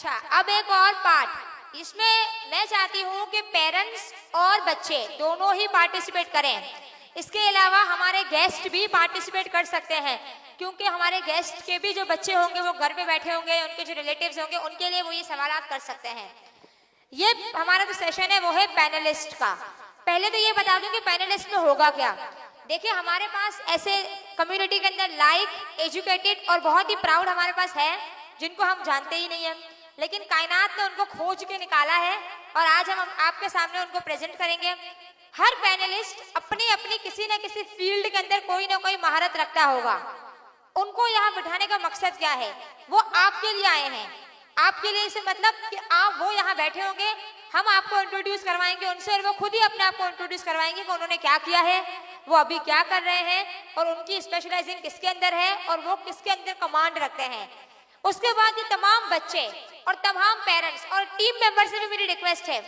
अच्छा, अब एक और पार्ट, इसमें मैं चाहती हूँ कि पेरेंट्स और बच्चे दोनों ही पार्टिसिपेट करें। इसके अलावा हमारे गेस्ट भी पार्टिसिपेट कर सकते हैं, क्योंकि हमारे गेस्ट के भी जो बच्चे होंगे वो घर पे बैठे होंगे, उनके जो रिलेटिव्स होंगे उनके लिए वो ये सवालात कर सकते हैं। ये हमारा जो सेशन है वो है पैनलिस्ट का। पहले तो ये बता दूं कि पैनलिस्ट में होगा क्या। देखिए, हमारे पास ऐसे कम्युनिटी के अंदर लाइक, एजुकेटेड और बहुत ही प्राउड हमारे पास है जिनको हम जानते ही नहीं है, लेकिन कायनात ने उनको खोज के निकाला है और आज हम आपके सामने उनको प्रेजेंट करेंगे। हर पैनलिस्ट अपनी अपनी किसी न किसी फील्ड के अंदर कोई ना कोई महारत रखता होगा। उनको यहाँ बिठाने का मकसद क्या है? वो आपके लिए आए हैं। आपके लिए इसे मतलब कि आप वो यहाँ बैठे होंगे, हम आपको इंट्रोड्यूस करवाएंगे उनसे और वो खुद ही अपने आप को इंट्रोड्यूस करवाएंगे कि उन्होंने क्या किया है, वो अभी क्या कर रहे हैं और उनकी स्पेशलाइजेशन किसके अंदर है और वो किसके अंदर कमांड रखते हैं। उसके बाद ये तमाम बच्चे और तमाम पेरेंट्स और टीम मेंबर से भी मेरी रिक्वेस्ट है,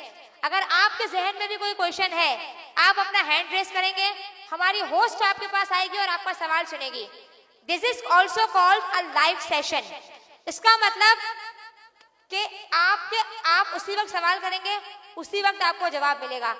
अगर आपके जहन में भी कोई क्वेश्चन है आप अपना हैंड रेस करेंगे, हमारी होस्ट आपके पास आएगी और आपका सवाल सुनेगी। This is also called a live session. इसका मतलब कि आप उसी वक्त सवाल करेंगे, उसी वक्त आपको जवाब मिलेगा।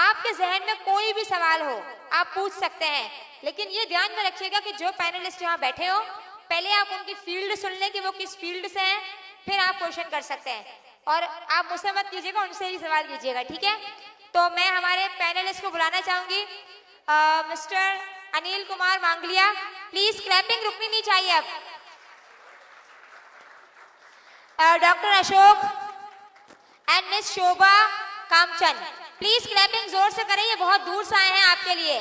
आपके जहन में कोई भी सवाल हो आप पूछ सकते हैं, लेकिन ये ध्यान में रखिएगा कि जो पैनलिस्ट यहाँ बैठे हो पहले आप उनकी फील्ड सुन लें कि वो किस फील्ड से हैं, फिर आप क्वेश्चन कर सकते हैं। और आप मुझसे मत कीजिएगा, उनसे ही सवाल कीजिएगा, ठीक है? तो मैं हमारे पैनलिस्ट को बुलाना चाहूंगी, mister Anil Kumar Mangalia. Please clapping रुकनी नहीं चाहिए अब। Doctor Ashok and miss Shobha Kamchand, please clapping जोर से करें, ये बहुत दूर से आए हैं आपके लिए।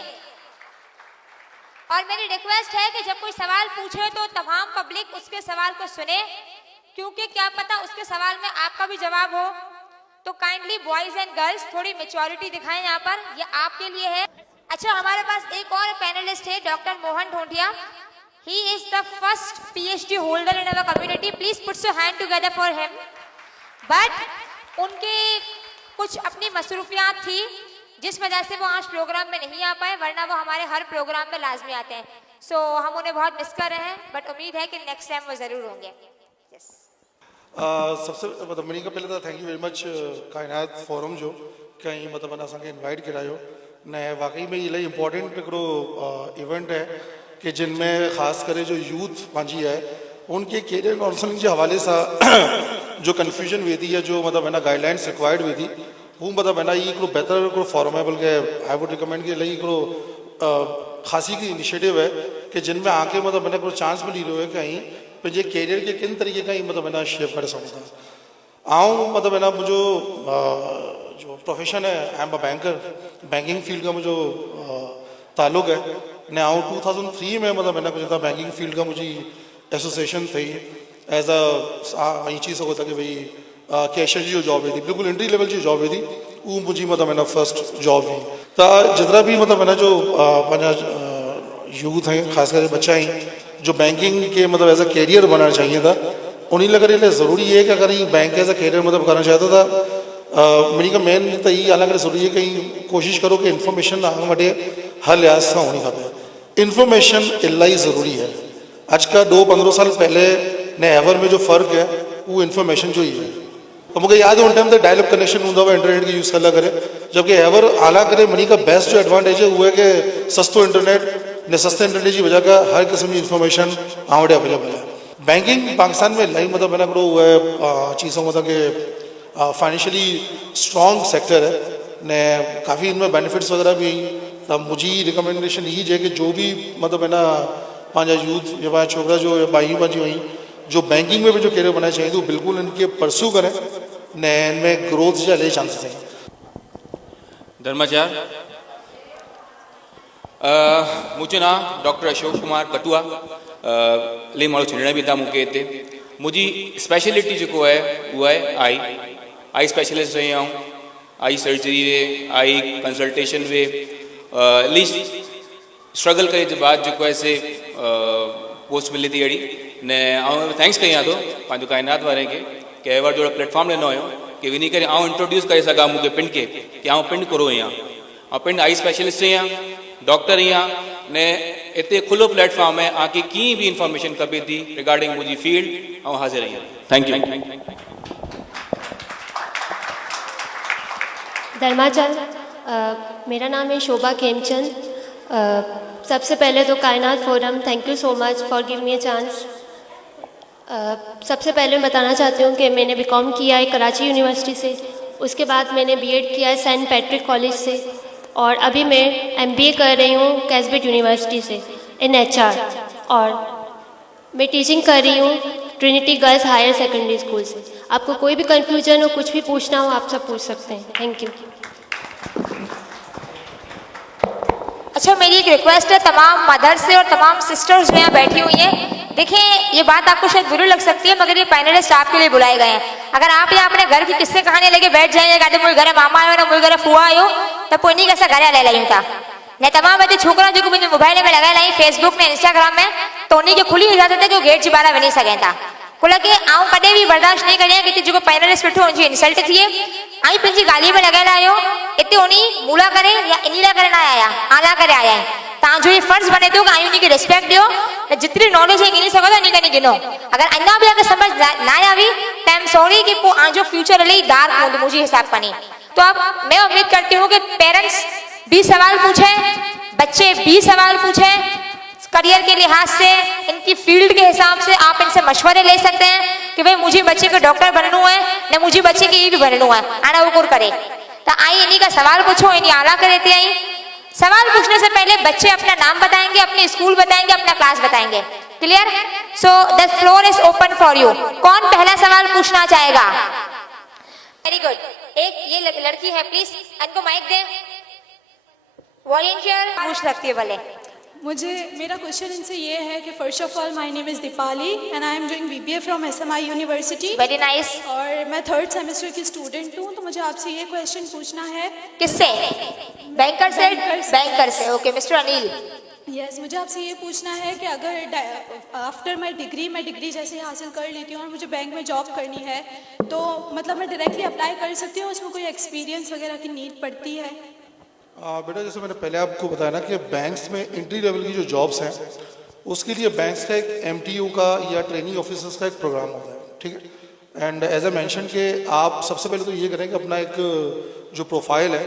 और मेरी रिक्वेस्ट है कि जब कोई सवाल पूछे तो तमाम पब्लिक उसके सवाल को सुने, क्योंकि क्या पता उसके सवाल में आपका भी जवाब हो। तो काइंडली बॉयज एंड गर्ल्स थोड़ी मैच्योरिटी दिखाएं यहाँ पर, ये आपके लिए है। अच्छा, हमारे पास एक और पैनलिस्ट है, doctor Mohan Dhondiya. He is the first PhD holder in our community. Please put your hand together for him. But उनके कुछ अपनी मसरूफियात थी जिस वजह से वो आज प्रोग्राम में नहीं आ पाए, वरना वो हमारे हर प्रोग्राम में लाजमी आते हैं। सो हम उन्हें बहुत मिस कर रहे हैं, बट उम्मीद है कि नेक्स्ट टाइम वो ज़रूर होंगे। yes. सबसे मतलब मनी का पहले तो थैंक यू वेरी मच कायनात फोरम जो कहीं मतलब असांखे इनवाइट करायो ने। वाकई में इलाही इम्पोर्टेंट हिकिड़ो इवेंट है कि जिनमें ख़ासि करे जो यूथ पंहिंजी है उनके कैरियर काउंसलिंग के हवाले से जो कन्फ्यूजन वेंदी है, जो मतलब है ना गाइडलाइंस रिक्वायर्ड वेंदी, वो मतलब है ना ये हिकिड़ो बेहतर हिकिड़ो फॉर्म है। बल्कि आई वुड रिकमेंड कि इलाही हिकिड़ो ख़ासी की इनिशिएटिव है कि जिनमें आके मतलब है ना हिकिड़ो चांस मिली रहियो है कि आई पंहिंजे कैरियर के किन तरीक़े का मतलब है ना शेप करे सघूं था। आऊं मतलब है ना मुझो जो प्रोफेशन है, आई am a banker, banking field का मुझो ताल्लुक़ है ने। आऊं 2003 में मतलब है ना कुछ बैंकिंग फील्ड का मुझी एसोसिएशन थी एज अ ये चीज़ हो था कि भाई कैशियर जो जॉब हुई थी, बिल्कुल एंट्री लेवल जी जॉब हुई थी, वो मुझी मतलब है ना फर्स्ट जॉब हुई। तो जितना भी मतलब है ना जो पंहिंजा यूथ हैं, ख़ासकर बच्चा हैं जो बैंकिंग के मतलब एज अ कैरियर बनाना चाहिए था, उन्हीं लगे ज़रूरी है कि अगर ये बैंक एज अ कैरियर मतलब करना चाहता था, मेरी का मेन तो ये अलग ज़रूरी है कि कोशिश करो कि इन्फॉर्मेशन आगे वटे हर लिहाज से होनी खपे। इन्फॉर्मेशन इलाही ज़रूरी है। आज का 2-15 साल पहले ने एवर में जो फ़र्क है वो इन्फॉर्मेशन जो ही है। तो मुझे याद है उन टाइम तो डायलअप कनेक्शन होंगे इंटरनेट की यूज़ करला करे, जबकि एवर आला करे मनी का बेस्ट जो एडवांटेज है वो है कि सस्तो इंटरनेट ने, सस्ते इंटरनेट की वजह का हर किस्म की इन्फॉर्मेशन आवड़े अवेलेबल है। बैंकिंग पाकिस्तान में इलाही मतलब है ना वो है चीज़ों मतलब कि फाइनेंशियली स्ट्रॉन्ग सेक्टर है ने, काफ़ी इनमें बेनिफिट्स वगैरह भी। तो मुझी रिकमेंडेशन यही है कि जो भी मतलब है ना पंहिंजा यूथ या पंहिंजा छोकरा जो भाई पंहिंजी हुई जो बैंकिंग में भी जो कैरियर बनाना चाहिए तो बिल्कुल इनके परस्यू करें ने, इनमें ग्रोथ जा ले चांसेस हैं। धर्माचार मुझे ना डॉक्टर अशोक कुमार कटुआ ले माण्हू छिड़ण भी था मूंखे हिते। मुझी स्पेशलिटी जो है वो है आई स्पेशलिस्ट रही हूँ, आई सर्जरी वे, आई कंसल्टेशन वे लीस्ट स्ट्रगल करे जे बाद जो है से पोस्ट मिली थी अड़ी ने। थैंक्स कयां तो पंहिंजो कायनात वारे के कि एवर जो प्लेटफॉर्म ॾिनो हुयो कि वञी करे इंट्रोड्यूस करे सघां मूंखे पिंड के कि पिंड करो आहियां, पिंड आई स्पेशलिस्ट आहियां, डॉक्टर आहियां ने। इतने खुलो प्लेटफॉर्म है, आके की भी इंफॉर्मेशन खपे थी रिगार्डिंग मुझी फील्ड हाजिर आहियां। Thank you. धर्माचल। मेरा नाम है शोभा खेमचंद। सबसे पहले तो Kainat forum, thank you so much for give me a chance. सबसे पहले मैं बताना चाहती हूँ कि मैंने बीकॉम किया है कराची यूनिवर्सिटी से, उसके बाद मैंने बीएड किया है सेंट पैट्रिक कॉलेज से, और अभी मैं एमबीए कर रही हूँ कैसबेट यूनिवर्सिटी से इन एचआर, और मैं टीचिंग कर रही हूँ Trinity girls higher secondary school से। आपको कोई भी कन्फ्यूजन हो, कुछ भी पूछना हो, आप सब पूछ सकते हैं। Thank you. अच्छा, मेरी एक रिक्वेस्ट है तमाम मदर्स से और तमाम सिस्टर्स जो यहाँ बैठी हुई हैं, देखें ये बात आपको शायद बुरी लग सकती है मगर ये पैनलिस्ट आपके लिए बुलाए गए हैं। अगर आप यहाँ अपने घर की किस्से कहानी लेके बैठ जाएंगे, मुझे घर मामा आयो ना मुझे घर फुआ आयो, तब कोई नहीं कैसा घर ले लायूं था ने तमाम बच्चे छोकरा जो मुझे मोबाइल में लगा लाई फेसबुक में इंस्टाग्राम में, तो उन्हीं की खुली इजाजत है कि गेट जी बारा वञी सघनि था। कुल के आऊं कॾहिं बि बर्दाश्त नहीं करियां कि जो पैनलिस्ट वेठो उनजी इंसल्ट थिए। आई पंहिंजी गाली में लॻियल आहियो, हिते उनी मूला करे या इनीला करे ना आया, आला करे आया है। तव्हांजो ये फर्ज बने थो कि आई उनखे रिस्पेक्ट ॾियो, जितनी नॉलेज है गिनी सघो था उन्हीं कनी गिनो। अगर अञा भी अगर समझ ना आई तो आई एम सॉरी कि पोइ आजो फ्यूचर इलाही डार्क हूंदो मुझे हिसाब कनी। तो अब मैं उम्मीद करती हूँ कि पेरेंट्स भी सवाल पूछे, बच्चे भी सवाल पूछे, करियर के लिहाज से इनकी फील्ड के हिसाब से आप इनसे मशवरे ले सकते हैं कि भाई मुझे बच्चे को डॉक्टर बनना है न मुझे बच्चे के ये भी बनना है, आना वो कुर करे। तो आई इन्हीं का सवाल पूछो, इन्हीं आला करे आई। सवाल पूछने से पहले बच्चे अपना नाम बताएंगे, अपने स्कूल बताएंगे, अपना क्लास बताएंगे। Clear? So the floor is open for you. कौन पहला सवाल पूछना चाहेगा? Very good. एक ये लड़की है, प्लीज इनको माइक दें। वॉलंटियर पूछ सकती है भले। मेरा क्वेश्चन इनसे ये है कि first of all my name is Deepali and I am doing BBA from SMI university. Very nice. और मैं 3rd सेमेस्टर की स्टूडेंट हूँ, तो मुझे आपसे ये क्वेश्चन पूछना है। किससे? बैंकर से? बैंकर से। Okay, mister Anil. यस, मुझे आपसे ये पूछना है कि अगर आफ्टर मैं डिग्री जैसे हासिल कर लेती हूँ और मुझे बैंक में जॉब करनी है, तो मतलब मैं डायरेक्टली अप्लाई कर सकती हूँ, उसमें कोई एक्सपीरियंस वगैरह की नीड पड़ती है? बेटा जैसे मैंने पहले आपको बताया ना कि बैंक्स में एंट्री लेवल की जो जॉब्स हैं उसके लिए बैंक्स का एक MTU का या ट्रेनिंग ऑफिसर्स का एक प्रोग्राम होता है, ठीक है। एंड एज ए मेंशन कि आप सबसे पहले तो ये करें कि अपना एक जो प्रोफाइल है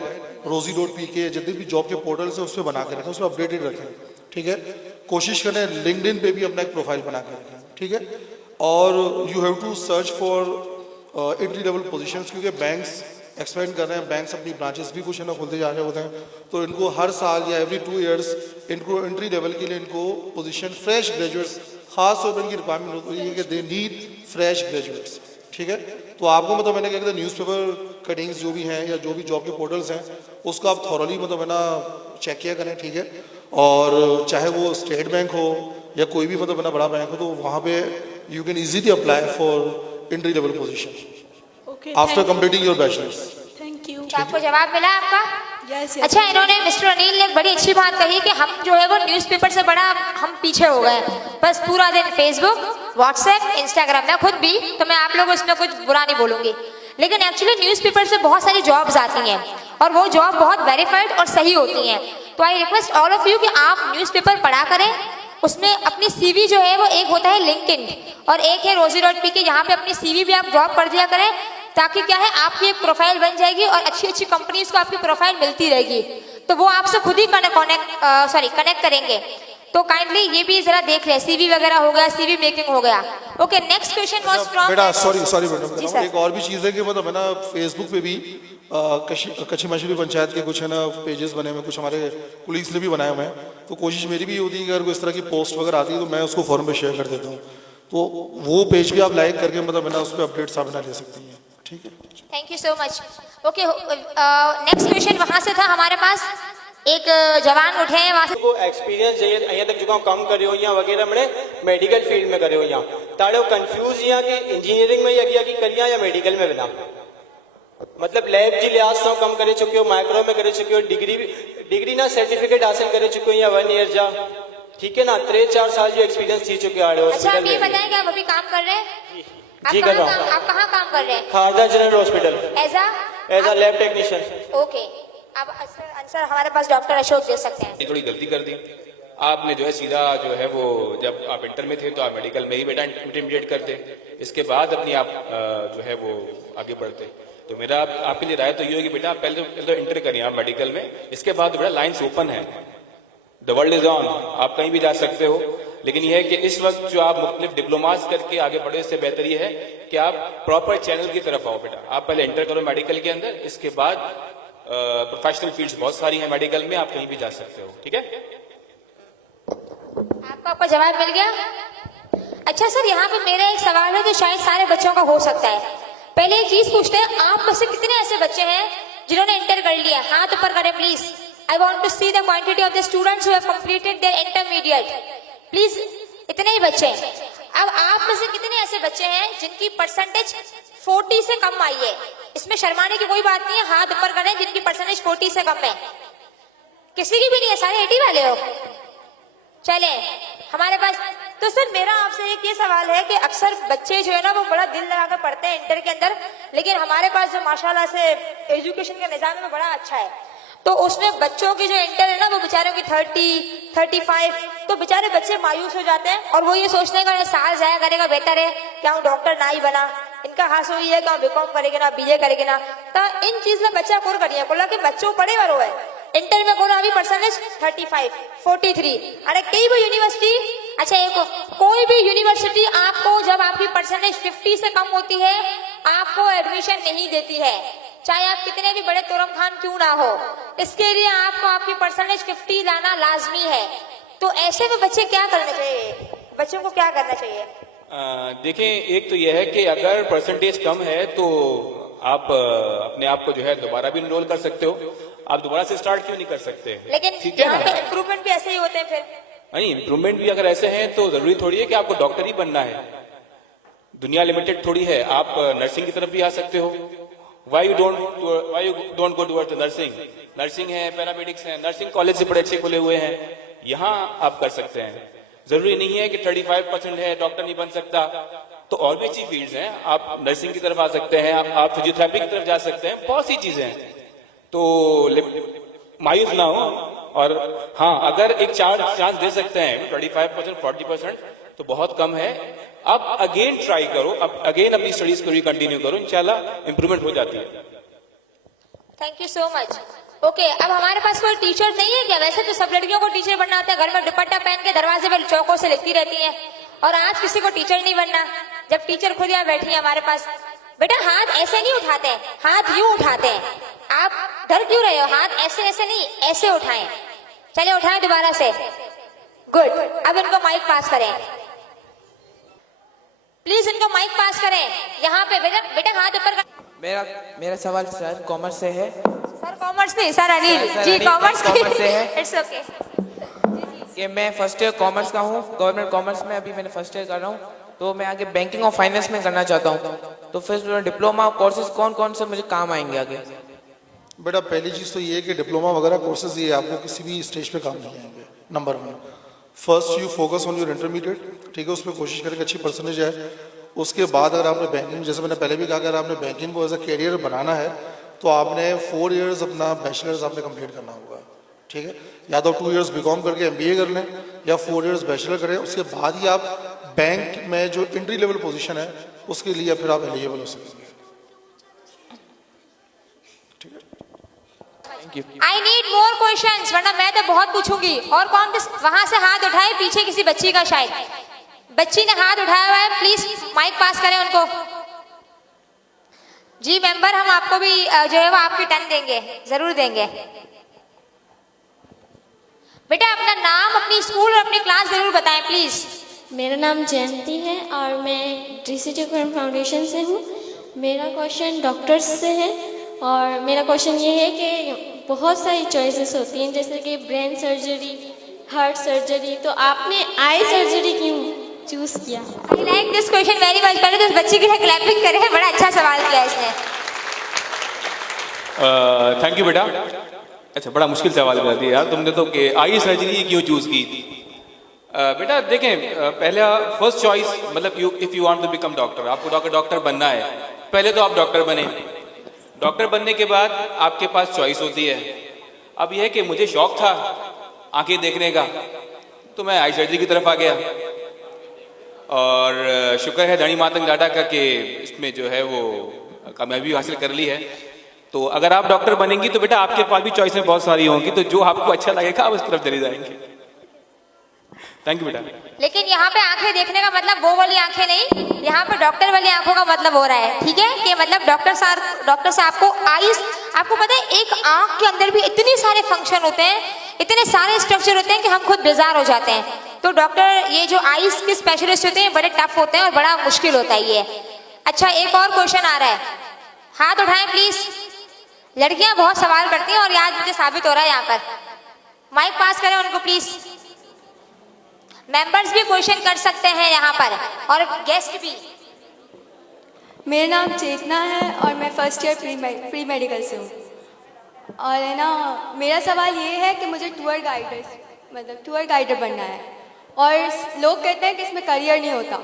rosie.pk जितने भी जॉब के पोर्टल्स हैं उस पर बना के रखें, उस पर अपडेटेड रखें, ठीक है। कोशिश करें लिंक्डइन पे भी अपना एक प्रोफाइल बना के रखें, ठीक है। और you have to search for entry level positions, क्योंकि बैंक्स एक्सपेंड कर रहे हैं, बैंक्स अपनी ब्रांचेस भी कुछ है ना खोलते जा रहे होते हैं, तो इनको हर साल या एवरी 2 ईयर्स इनको एंट्री लेवल के लिए इनको पोजीशन फ्रेश ग्रेजुएट्स, खास तौर पर इनकी रिक्वायरमेंट होती है कि दे नीड फ्रेश ग्रेजुएट्स, ठीक है। तो आपको मतलब मैंने क्या कहते हैं न्यूज़पेपर कटिंग्स जो भी हैं या जो भी जॉब के पोर्टल्स हैं उसको आप थॉरली मतलब है ना चेक किया करें, ठीक है। और चाहे वो स्टेट बैंक हो या कोई भी मतलब है ना बड़ा बैंक हो, तो वहाँ पे you can easily apply for entry level position after completing your bachelors. Thank you. आपको जवाब मिला आपका? यस। अच्छा, इन्होंने मिस्टर अनिल ने एक बड़ी अच्छी बात कही कि हम जो है वो न्यूज़पेपर से बड़ा हम पीछे हो गए, बस पूरा दिन फेसबुक, व्हाट्सएप, इंस्टाग्राम। मैं खुद भी, तो मैं आप लोगों इसमें कुछ बुरा नहीं बोलूंगी, लेकिन एक्चुअली न्यूज़पेपर से बहुत सारी जॉब्स आती हैं और वो जॉब बहुत वेरीफाइड और सही होती हैं। तो I request all of you कि आप न्यूज़पेपर पढ़ा करें, उसमें अपनी CV जो है वो एक होता है लिंक्डइन और एक है rosie.pk, यहाँ पे अपनी CV भी आप ड्रॉप कर दिया करें, ताकि क्या है आपकी एक प्रोफाइल बन जाएगी और अच्छी अच्छी कंपनीज को आपकी प्रोफाइल मिलती रहेगी, तो वो आपसे खुद ही कनेक्ट करेंगे। तो काइंडली ये भी जरा देख ले, CV वगैरह हो गया, CV मेकिंग हो गया। Okay, next question was from बेटा सॉरी मैडम, एक और भी चीज़ है कि मतलब है ना फेसबुक पे भी कच्ची मछली पंचायत के कुछ है ना पेजेस बने हुए, कुछ हमारे कुलीग्स ने भी बनाए हुए हैं, तो कोशिश मेरी भी होती है कि अगर कोई इस तरह की पोस्ट वगैरह आती है तो मैं उसको फॉरम पे शेयर कर देता हूँ, तो वो पेज भी आप लाइक करके मतलब है ना उस पर अपडेट्स आप बना ले सकती हैं, ठीक है। Thank you so much. Okay, next question वहाँ से था हमारे पास, एक जवान उठे हैं वहाँ से। को एक्सपीरियंस चाहिए અહીંયા तक जो काम करे हो या वगैरह मैंने मेडिकल फील्ड में करे हो या ताड़े कंफ्यूज या कि इंजीनियरिंग में या कि करिया या मेडिकल में बिना मतलब लैब जी लिहाज से कम करे चुके हो, माइक्रो में करे चुके हो, डिग्री ना सर्टिफिकेट हासिल करे चुके हो या 1 ईयर जा, ठीक है ना, 3-4 साल जो एक्सपीरियंस थी चुके आड़े। अच्छा, आप ये बताएं कि आप अभी काम कर रहे हैं? जी कर रहा हूँ। आप कहाँ काम कर रहे हैं? Khardah general hospital as a lab technician. Okay, अब आंसर हमारे पास डॉक्टर अशोक दे सकते हैं। थोड़ी गलती कर दी आपने, जो है सीधा जो है वो जब आप इंटर में थे तो आप मेडिकल में ही बेटा इंटरमीडिएट करते, इसके बाद अपनी आप जो है वो आगे बढ़ते, तो मेरा आपके लिए राय तो ये होगी बेटा आप पहले तो इंटर करिए आप मेडिकल में, इसके बाद बेटा लाइन्स ओपन है, द वर्ल्ड इज ऑन, आप कहीं भी जा सकते हो। लेकिन यह है कि इस वक्त जो आप मुख्तलिफ डिप्लोमास करके आगे बढ़े, इससे बेहतर ये है कि आप प्रॉपर चैनल की तरफ आओ बेटा। आप पहले इंटर करो मेडिकल के अंदर, इसके बाद प्रोफेशनल फील्ड्स बहुत सारी हैं मेडिकल में, आप कहीं भी जा सकते हो। ठीक है, आपका जवाब मिल गया। अच्छा सर, यहाँ पे मेरा एक सवाल है जो शायद सारे बच्चों का हो सकता है। पहले एक चीज पूछते हैं, आप में से कितने ऐसे बच्चे हैं जिन्होंने इंटर कर लिया? हाथ ऊपर करें please. I want to see the quantity of the students who have completed their intermediate, please. इतने ही बच्चे। अब आप में से कितने ऐसे बच्चे हैं जिनकी परसेंटेज 40 से कम आई है? इसमें शर्माने की कोई बात नहीं है, हाथ ऊपर करें जिनकी परसेंटेज 40 से कम है। किसी की भी नहीं है, सारे 80 वाले हो। चले हमारे पास। तो सर मेरा आपसे एक ये सवाल है कि अक्सर बच्चे जो है ना वो बड़ा दिल लगा कर पढ़ते हैं इंटर के अंदर, लेकिन हमारे पास जो माशाल्लाह से एजुकेशन का निजाम है वो बड़ा अच्छा है, तो उसमें बच्चों की जो इंटर है ना वो बेचारों की 30, 35, तो बेचारे बच्चे मायूस हो जाते हैं और वो ये सोचने का साल जाया करेगा, बेहतर है क्या हूँ डॉक्टर ना ही बना। इनका हाथ हुई है क्या बीकॉम करेगे ना बीए करेगे ना, तो इन चीज में बच्चा कोर करिए बोला कि बच्चों पढ़े वालों है इंटर में कोई अभी परसेंटेज 35, 43। अरे कई भी यूनिवर्सिटी, अच्छा एक कोई भी यूनिवर्सिटी आपको जब आपकी परसेंटेज 50 से कम होती है आपको एडमिशन नहीं देती है, चाहे आप कितने भी बड़े तुरम खान क्यों ना हो। इसके लिए आपको आपकी परसेंटेज 50 लाना लाजमी है। तो ऐसे में बच्चे क्या करना चाहिए, बच्चों को क्या करना चाहिए? देखें, एक तो यह है कि अगर परसेंटेज कम है तो आप अपने आप को जो है दोबारा भी इनरोल कर सकते हो, आप दोबारा से स्टार्ट क्यों नहीं कर सकते? लेकिन ठीक है यहाँ ना, पे इम्प्रूवमेंट भी ऐसे ही होते हैं फिर। नहीं इम्प्रूवमेंट भी अगर ऐसे हैं तो जरूरी थोड़ी है कि आपको डॉक्टर ही बनना है, दुनिया लिमिटेड थोड़ी है, आप नर्सिंग की तरफ भी आ सकते हो। Why you don't go towards nursing? Nursing है, पैरामेडिक्स है, नर्सिंग कॉलेज से बड़े अच्छे खुले हुए हैं, यहाँ आप कर सकते हैं। जरूरी नहीं है कि 35% है डॉक्टर नहीं बन सकता, तो और भी अच्छी फील्ड्स हैं, आप नर्सिंग की तरफ आ सकते हैं, आप फिजियोथेरेपी की तरफ जा सकते हैं, बहुत सी चीजें हैं, तो मायूस ना हो। और हाँ, अगर एक चांस दे सकते हैं 25%, 40% तो बहुत कम है। अब अगेन ट्राई करो, अब अगेन अपनी स्टडीज को कंटिन्यू करो, इंशाल्लाह इंप्रूवमेंट हो जाती है। Thank you so much. Okay, अब हमारे पास कोई टीचर नहीं है क्या? वैसे तो सब लड़कियों को टीचर बनना आता है, घर में दुपट्टा पहन के दरवाजे पर चौकों से लिखती रहती हैं, और आज किसी को टीचर नहीं बनना, जब टीचर खुद यहाँ बैठी है हमारे पास। बेटा हाथ ऐसे नहीं उठाते हैं, हाथ यूं उठाते हैं। आप डर क्यों रहे हो? हाथ ऐसे ऐसे नहीं, ऐसे उठाएं। चलिए उठाएं दोबारा से, गुड। अब इनको माइक पास करें, प्लीज इनको माइक पास करें। यहाँ पे बेटा हाथ ऊपर। मेरा सवाल सर कॉमर्स से है। सर कॉमर्स नहीं, सर अनिल सर, जी अनिल कॉमर्स कॉमर्स से है। It's okay. कि मैं फर्स्ट ईयर कॉमर्स का हूँ, गवर्नमेंट कॉमर्स में अभी मैंने फर्स्ट ईयर कर रहा हूँ, तो मैं आगे बैंकिंग और फाइनेंस में करना चाहता हूँ, तो फिर डिप्लोमा कोर्सेज कौन कौन से मुझे काम आएंगे आगे? बेटा पहली चीज़ तो ये है कि डिप्लोमा वगैरह कोर्सेज ये आपको किसी भी स्टेज पे काम नहीं आएंगे। Number 1, first you focus on your intermediate, ठीक है, उसमें कोशिश करें कि अच्छी परसेंटेज आए। उसके बाद अगर आपने बैंकिंग, जैसे मैंने पहले भी कहा, अगर आपने बैंकिंग को एज अ कैरियर बनाना है तो आपने 4 इयर्स अपना बैचलर्स आपने कंप्लीट करना होगा, ठीक है। या तो 2 इयर्स बीकॉम करके MBA कर लें या 4 इयर्स बैचलर करें, उसके बाद ही आप बैंक में जो एंट्री लेवल पोजीशन है उसके लिए फिर आप एलिजिबल हो सकेंगे। आई नीड मोर क्वेश्चंस, वरना मैं तो बहुत पूछूंगी। और कौन वहां से हाथ उठाए? पीछे किसी बच्ची का, शायद बच्ची ने हाथ उठाया हुआ है, प्लीज माइक पास करें उनको। जी मेंबर, हम आपको भी जो है वो आपकी टर्न देंगे, जरूर देंगे। बेटा अपना नाम, अपनी स्कूल और अपनी क्लास जरूर बताएं प्लीज। मेरा नाम जयंती है और मैं DCT फाउंडेशन से हूँ। मेरा क्वेश्चन डॉक्टर्स से है, और मेरा क्वेश्चन ये है कि बहुत सारी चॉइसेस होती हैं, जैसे कि ब्रेन सर्जरी, हार्ट सर्जरी, तो आपने आई सर्जरी क्यों चूज किया? I like this question very much. पहले तो इस बच्ची के लिए क्लैपिंग करें, बड़ा अच्छा सवाल किया इसने। थैंक यू बेटा। अच्छा, बड़ा मुश्किल सवाल कर दिया यार तुमने तो, कि आई सर्जरी क्यों चूज की? बेटा देखें, पहला फर्स्ट चॉइस मतलब if you want to become doctor, आपको डॉक्टर बनना है, पहले तो आप डॉक्टर बने। डॉक्टर बनने के बाद आपके पास चॉइस होती है। अब यह है कि मुझे शौक था आंखें देखने का, तो मैं आई सर्जरी की तरफ आ गया, और शुक्र है धनी मातंग डाटा का कि इसमें जो है वो कामयाबी हासिल कर ली है। तो अगर आप डॉक्टर बनेंगी तो बेटा आपके पास भी चॉइसें बहुत सारी होंगी, तो जो आपको अच्छा लगेगा आप उस तरफ चली जाएंगे। थैंक यू बेटा। लेकिन यहाँ पे आंखें देखने का मतलब वो वाली आंखें नहीं, यहाँ पे डॉक्टर वाली आंखों का मतलब हो रहा है, ठीक है? कि मतलब डॉक्टर साहब को आईज, आपको पता है एक आंख के अंदर भी इतने सारे फंक्शन होते हैं, इतने सारे स्ट्रक्चर होते हैं कि हम खुद बेजार हो जाते हैं। तो डॉक्टर, ये जो आईज के स्पेशलिस्ट होते हैं बड़े टफ होते हैं और बड़ा मुश्किल होता है ये। अच्छा, एक और क्वेश्चन आ रहा है, हाथ उठाएं प्लीज। लड़कियां बहुत सवाल करती हैं और आज मुझे साबित हो रहा है यहाँ पर। माइक पास करें उनको प्लीज। मेंबर्स भी क्वेश्चन कर सकते हैं यहाँ पर और गेस्ट भी। मेरा नाम चेतना है और मैं फर्स्ट ईयर प्री मेडिकल से हूँ। और है ना, मेरा सवाल ये है कि मुझे टूर गाइडर बनना है और लोग कहते हैं कि इसमें करियर नहीं होता।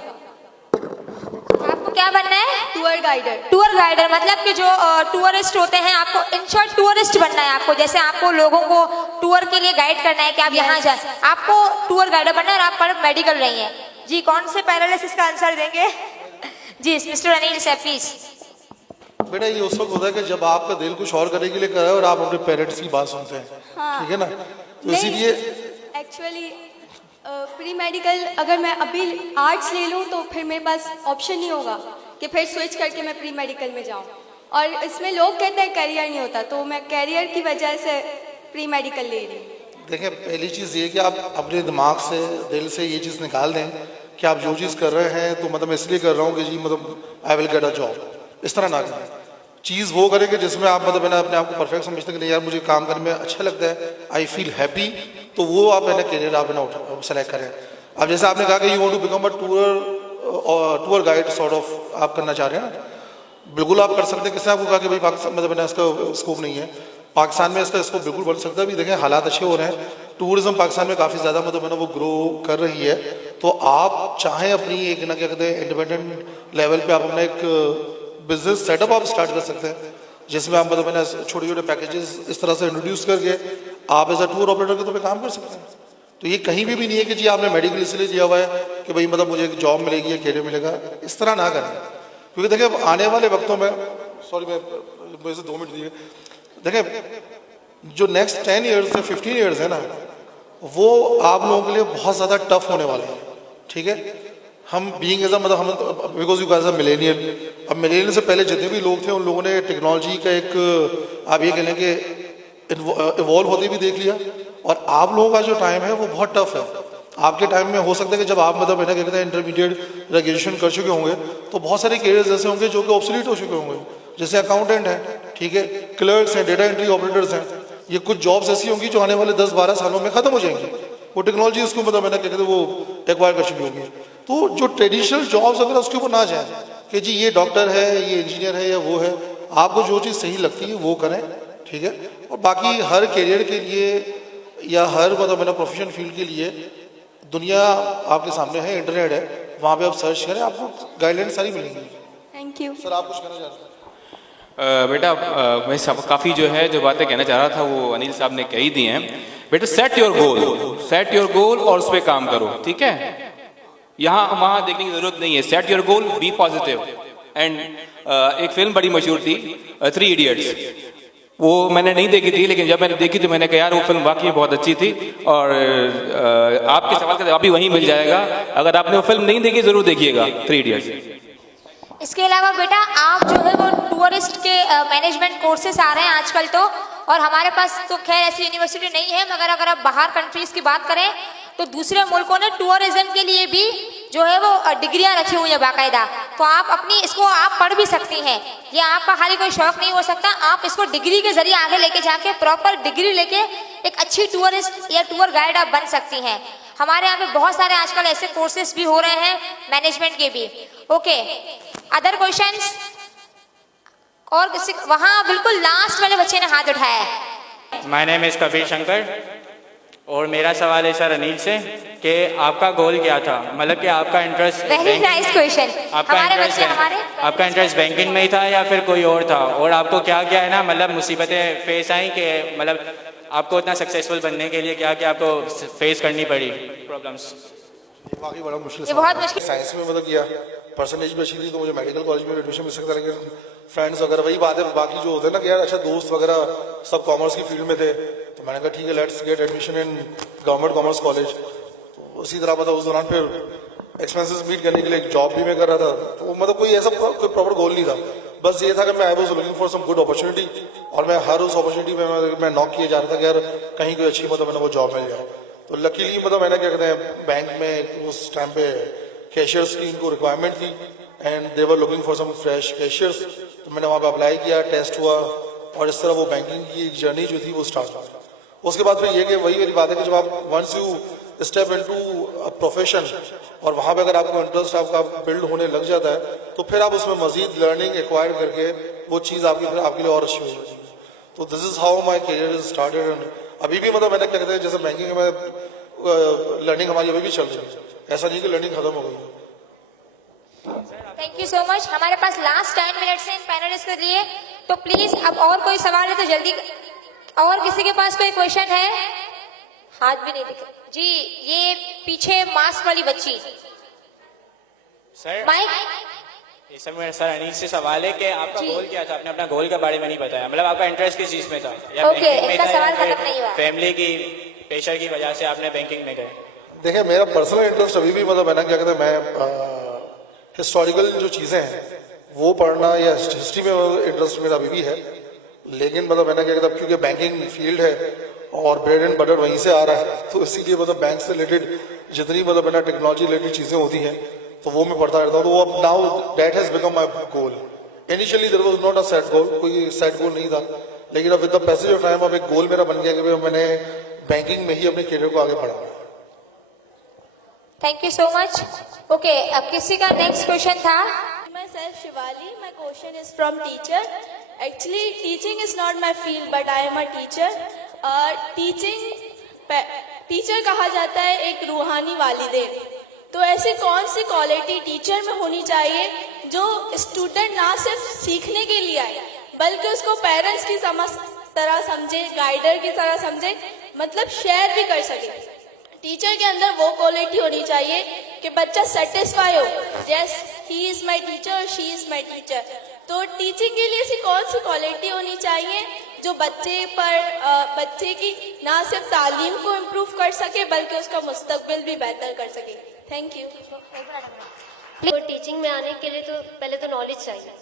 आपको क्या बनना है? Tour guider. टूर गाइडर मतलब कि जो टूरिस्ट होते हैं, आपको इन शॉर्ट टूरिस्ट बनना है आपको। जैसे आपको लोगों को टूर के लिए गाइड करना है कि आप यहाँ जाए, आपको टूर गाइडर बनना है और आप पर मेडिकल रही हैं। जी, कौन से पैरालिसिस का आंसर देंगे? जी मिस्टर अनिल सर प्लीज। बेटा ये उस वक्त होता है कि जब आपका दिल कुछ और करने के लिए कर रहा है और आप अपने पेरेंट्स की बात सुनते हैं, ठीक है ना? तो इसीलिए एक्चुअली प्री मेडिकल अगर मैं अभी आर्ट्स ले लूँ तो फिर मेरे पास ऑप्शन नहीं होगा कि फिर स्विच करके मैं प्री मेडिकल में जाऊँ। और इसमें लोग कहते हैं करियर नहीं होता, तो मैं करियर की वजह से प्री मेडिकल ले रही हूँ। देखिए, पहली चीज़ ये कि आप अपने दिमाग से, दिल से ये चीज़ निकाल दें कि आप जो चीज़ कर रहे हैं तो मतलब मैं इसलिए कर रहा हूँ कि जी मतलब I will get a job. इस तरह ना करें। चीज़ वो करें कि जिसमें आप मतलब मैंने अपने आप को परफेक्ट समझते हैं कि नहीं यार मुझे काम करने में अच्छा लगता है, आई फील हैप्पी, तो वो आप है ना करियर आप ना सेलेक्ट करें। अब जैसे आपने कहा कि you want to become a tour guide sort of आप करना चाह रहे हैं ना, बिल्कुल आप कर सकते हैं। किसने आपको कहा कि भाई पाकिस्तान मतलब ना इसका स्कोप नहीं है? पाकिस्तान में इसका स्कोप बिल्कुल बढ़ सकता है। अभी देखें हालात अच्छे हो रहे हैं, टूरिज्म पाकिस्तान में काफ़ी ज़्यादा मतलब है ना वो ग्रो कर रही है। तो आप चाहें अपनी एक ना क्या कहते हैं इंडिपेंडेंट लेवल पे आप अपना एक बिजनेस सेटअप आप स्टार्ट कर सकते हैं, जिसमें आप मतलब है ना छोटे छोटे पैकेजेस इस तरह से इंट्रोड्यूस करके आप एज अ टूर ऑपरेटर के तौर पर काम कर सकते हैं। तो ये कहीं भी नहीं है कि जी आपने मेडिकल इसलिए दिया हुआ है कि भाई मतलब मुझे एक जॉब मिलेगी या करियर मिलेगा, इस तरह ना करें। क्योंकि देखिए आने वाले वक्तों में, सॉरी मैं मुझे से 2 मिनट दिए, देखिए जो नेक्स्ट 10 ईयर्स या 15 ईयर्स है ना, वो आप लोगों के लिए बहुत ज़्यादा टफ होने वाले हैं, ठीक है? हम बीइंग एज मतलब हम because you guys are millennial, अब मिलेनियल से पहले जितने भी लोग थे उन लोगों ने टेक्नोलॉजी का एक आप ये कह लें कि इवॉल्व होते भी देख लिया। और आप लोगों का जो टाइम है वो बहुत टफ है। आपके टाइम में हो सकता है कि जब आप मतलब है ना कहते हैं इंटरमीडिएट ग्रेजुएशन कर चुके होंगे तो बहुत सारे करियर्स ऐसे होंगे जो कि ऑब्सोलीट हो चुके होंगे, जैसे अकाउंटेंट है, ठीक है, क्लर्क्स हैं, डेटा एंट्री ऑपरेटर्स हैं। ये कुछ जॉब्स ऐसी होंगी जो आने वाले 10-12 सालों में खत्म हो जाएंगी। वो टेक्नोलॉजी उसको मतलब है ना कहते हैं वो एक्वायर कर चुकी होगी। तो जो ट्रेडिशनल जॉब्स अगर उसके ऊपर ना जाए कि जी ये डॉक्टर है, ये इंजीनियर है या वो है, आपको जो चीज़ सही लगती है वो करें, ठीक है? और बाकी हर करियर के लिए या हर मतलब मेरा प्रोफेशन फील्ड के लिए दुनिया आपके सामने है, इंटरनेट है, वहाँ पे आप सर्च करें, आपको गाइडलाइन सारी मिलेंगी। थैंक यू सर आप कुछ कहना चाह रहे हैं? बेटा मैं सब काफ़ी जो है जो बातें कहना चाह रहा था वो अनिल साहब ने कही दी हैं। बेटा सेट योर गोल और उस पर काम करो, ठीक है? यहाँ वहाँ देखने की जरूरत नहीं है। Set your goal, be positive. And एक फिल्म बड़ी मशहूर थी 3 इडियट्स, वो मैंने नहीं देखी थी, लेकिन जब मैंने देखी तो मैंने कहा यार वो फिल्म वाकई बहुत अच्छी थी। और आपके सवाल का जवाब भी वहीं मिल जाएगा। अगर आपने वो फिल्म नहीं देखी जरूर देखिएगा 3 इडियट्स। इसके अलावा बेटा आप जो है वो टूरिस्ट के मैनेजमेंट कोर्सेज आ रहे हैं आजकल तो, और हमारे पास तो खैर ऐसी यूनिवर्सिटी नहीं है, मगर अगर आप बाहर कंट्रीज की बात करें तो दूसरे मुल्कों ने टूरिज्म के लिए भी जो है वो डिग्रियां रखी हुई है बाकायदा। तो आप अपनी इसको आप पढ़ भी सकती हैं। ये आपका खाली कोई शौक नहीं हो सकता, आप इसको डिग्री के जरिए आगे लेके जाके प्रॉपर डिग्री लेके एक अच्छी टूरिस्ट या टूर गाइड आप बन सकती हैं। हमारे यहाँ पे बहुत सारे आजकल ऐसे कोर्सेज भी हो रहे हैं मैनेजमेंट के भी। Okay, other questions? और किसी वहाँ बिल्कुल लास्ट वाले बच्चे ने हाथ उठाया है। My name is Kabir Shankar और मेरा सवाल है सर अनिल से कि आपका गोल क्या था, मतलब कि आपका इंटरेस्ट वेरी नाइस क्वेश्चन। आपका इंटरेस्ट बैंकिंग में ही था या फिर कोई और था? और आपको क्या क्या है ना मतलब मुसीबतें फेस आई कि मतलब आपको इतना सक्सेसफुल बनने के लिए क्या क्या आपको फेस करनी पड़ी प्रॉब्लम्स? वाकई बड़ा मुश्किल, ये बहुत मुश्किल। साइंस में मतलब किया, परसेंटेज भी अच्छी थी तो मुझे मेडिकल कॉलेज में एडमिशन मिल सकता, लेकिन फ्रेंड्स वगैरह, वही बात है। बाकी जो होते हैं ना कि यार अच्छा दोस्त वगैरह सब कॉमर्स की फील्ड में थे, तो मैंने कहा ठीक है let's get admission in government commerce college. तो उसी तरह मतलब उस दौरान फिर एक्सपेंसेस मीट करने के लिए एक जॉब भी मैं कर रहा था। तो मतलब कोई ऐसा कोई प्रॉपर गोल नहीं था, बस ये था कि मैं I was looking for some good opportunity, और मैं हर उस अपॉर्चुनिटी में मैं नॉक किए जा रहा था कि यार कहीं कोई अच्छी मतलब मैंने वो जॉब मिल जाए। तो लकीली मतलब मैंने क्या कहते हैं बैंक में उस टाइम पे कैशियर्स की इनको रिक्वायरमेंट थी and they were looking for some fresh cashiers. तो मैंने वहाँ पे अप्लाई किया, टेस्ट हुआ, और इस तरह वो बैंकिंग की जर्नी जो थी वो स्टार्ट हुई। उसके बाद फिर ये कि वही वाली बात है कि जब आप once you step into a profession और वहाँ पे अगर आपको इंटरेस्ट आपका बिल्ड होने लग जाता है, तो फिर आप उसमें मजीद लर्निंग एक्वायर करके वो चीज़ आपके लिए और अच्छी हो जाती है। तो this is how my career is started. And अभी भी मतलब मैंने क्या कहते हैं जैसे बैंकिंग में लर्निंग हमारी अभी भी चल रही है, ऐसा नहीं कि लर्निंग खत्म हो गई है। Thank you so much. हमारे पास लास्ट 10 मिनट्स हैं इन पैनलिस्ट के लिए, तो प्लीज अब और कोई सवाल है तो जल्दी। और किसी के पास कोई क्वेश्चन है? हाथ भी नहीं दिखे जी। ये पीछे मास्क वाली बच्ची, सर माइक। ये सब मेरा सर अनीस से सवाल है कि आपका जी। गोल क्या था? आपने अपना गोल के बारे में नहीं बताया, मतलब आपका इंटरेस्ट किस चीज में था? या ओके, बैंकिंग में इनका था सवाल या फिर खत्म नहीं हुआ। फैमिली की प्रेशर की वजह से आपने बैंकिंग में गए? देखिए मेरा पर्सनल इंटरेस्ट अभी भी मतलब है ना क्या कहते हैं मैं हिस्टोरिकल जो चीज़ें हैं वो पढ़ना या हिस्ट्री में इंटरेस्ट मेरा अभी भी है। लेकिन मतलब मैंने क्या कहता है क्योंकि बैंकिंग फील्ड है और ब्रेड एंड बटर वहीं से आ रहा है, तो इसीलिए मतलब बैंक से रिलेटेड जितनी मतलब है ना टेक्नोलॉजी रिलेटेड चीज़ें होती हैं तो वो मैं पढ़ता रहता हूँ। तो वो अब now that has become my goal. Initially there was not a set goal, कोई सेट गोल नहीं था, लेकिन अब with the passage of time अब एक गोल मेरा बन गया कि भाई मैंने बैंकिंग में ही अपने करियर को आगे बढ़ाना है। Thank you so much. Okay, अब किसी का नेक्स्ट क्वेश्चन था? Myself Shivali, my question is from teacher. Actually, teaching is not my field, but I am a teacher. Teacher कहा जाता है एक रूहानी वालिदैन। तो ऐसी कौन सी क्वालिटी टीचर में होनी चाहिए जो स्टूडेंट ना सिर्फ सीखने के लिए आए बल्कि उसको पेरेंट्स की तरह समझे, गाइडर की तरह समझे, मतलब शेयर भी कर सके। टीचर के अंदर वो क्वालिटी होनी चाहिए कि बच्चा सेटिस्फाई हो, yes he is my teacher और शी इज माई टीचर। तो टीचिंग के लिए ऐसी कौन सी क्वालिटी होनी चाहिए जो बच्चे की ना सिर्फ तालीम को इम्प्रूव कर सके बल्कि उसका मुस्तकबिल भी बेहतर कर सके। Thank you. तो टीचिंग में आने के लिए तो पहले तो नॉलेज चाहिए।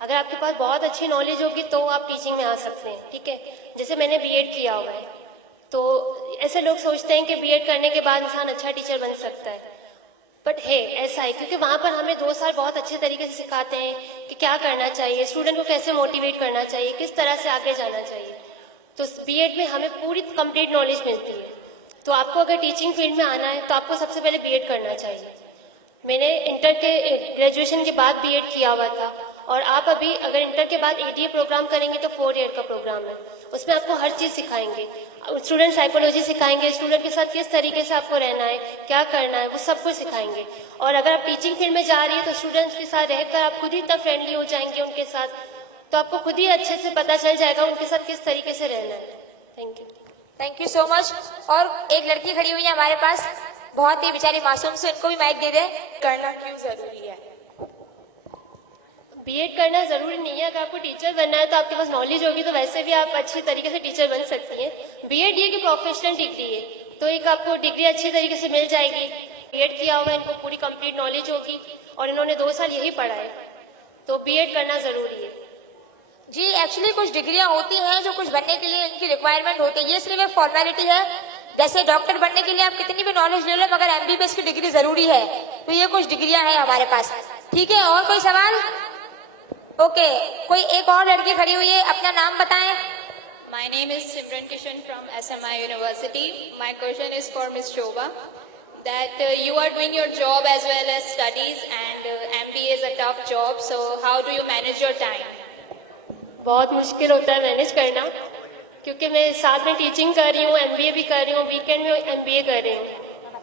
अगर आपके पास बहुत अच्छी नॉलेज होगी तो आप टीचिंग में आ सकते हैं, ठीक है। जैसे मैंने बीएड किया हुआ है, तो ऐसे लोग सोचते हैं कि बीएड करने के बाद इंसान अच्छा टीचर बन सकता है, बट है ऐसा है क्योंकि वहाँ पर हमें 2 साल बहुत अच्छे तरीके से सिखाते हैं कि क्या करना चाहिए, स्टूडेंट को कैसे मोटिवेट करना चाहिए, किस तरह से आगे जाना चाहिए। तो बीएड में हमें पूरी कंप्लीट नॉलेज मिलती है। तो आपको अगर टीचिंग फील्ड में आना है तो आपको सबसे पहले बीएड करना चाहिए। मैंने इंटर के ग्रेजुएशन के बाद बीएड किया हुआ था, और आप अभी अगर इंटर के बाद एडीए प्रोग्राम करेंगे तो 4 ईयर का प्रोग्राम है। उसमें आपको हर चीज़ सिखाएंगे, स्टूडेंट साइकोलॉजी सिखाएंगे, स्टूडेंट के साथ किस तरीके से आपको रहना है, क्या करना है, वो सब कुछ सिखाएंगे। और अगर आप टीचिंग फील्ड में जा रही है तो स्टूडेंट्स के साथ रहकर आप खुद ही इतना फ्रेंडली हो जाएंगे उनके साथ, तो आपको खुद ही अच्छे से पता चल जाएगा उनके साथ किस तरीके से रहना है। Thank you. Thank you so much. और एक लड़की खड़ी हुई है हमारे पास, बहुत ही बेचारी मासूम से, इनको भी माइक दे दें। करना क्यों जरूरी है? बीएड करना जरूरी नहीं है। अगर आपको टीचर बनना है तो आपके पास नॉलेज होगी तो वैसे भी आप अच्छी तरीके से टीचर बन सकती हैं। बीएड ये कि प्रोफेशनल डिग्री है, तो एक आपको डिग्री अच्छी तरीके से मिल जाएगी। बीएड किया हुआ इनको पूरी कंप्लीट नॉलेज होगी और इन्होंने 2 साल यही पढ़ा है, तो बीएड करना जरूरी है। जी, एक्चुअली कुछ डिग्रियां होती हैं जो कुछ बनने के लिए इनकी रिक्वायरमेंट होती है, ये सिर्फ एक फॉर्मेलिटी है। जैसे डॉक्टर बनने के लिए आप कितनी भी नॉलेज ले लो, मगर एमबीबीएस की डिग्री जरूरी है। तो ये कुछ डिग्रियां हैं हमारे पास, ठीक है। और कोई सवाल? ओके, कोई एक और लड़की खड़ी हुई है, अपना नाम बताएं। My name is Simran Kishan from SMI University. My question is for Ms. Shobha. That you are doing your job as well as studies, and MBA is a tough job. So how do you manage your time? बहुत मुश्किल होता है manage करना, क्योंकि मैं साथ में teaching कर रही हूँ, एमबीए भी कर रही हूँ, वीकेंड में एमबीए कर रही हूँ,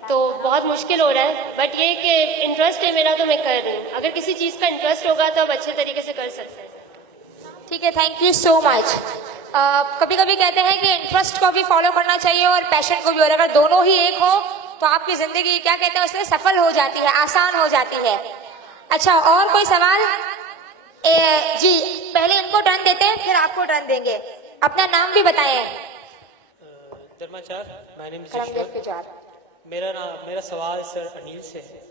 तो बहुत मुश्किल हो रहा है। बट ये कि इंटरेस्ट है मेरा तो मैं कर रही हूँ। अगर किसी चीज़ का इंटरेस्ट होगा तो आप अच्छे तरीके से कर सकते हैं। ठीक है, थैंक यू सो मच। कभी कभी कहते हैं कि इंटरेस्ट को भी फॉलो करना चाहिए और पैशन को भी, और अगर दोनों ही एक हो तो आपकी जिंदगी क्या कहते हैं उससे सफल हो जाती है, आसान हो जाती है। अच्छा, और कोई सवाल? जी पहले इनको टर्न देते हैं, फिर आपको टर्न देंगे। अपना नाम भी बताएं। धर्माचार, माय नेम इज करमदेव के चार। मेरा सवाल सर अनिल से है।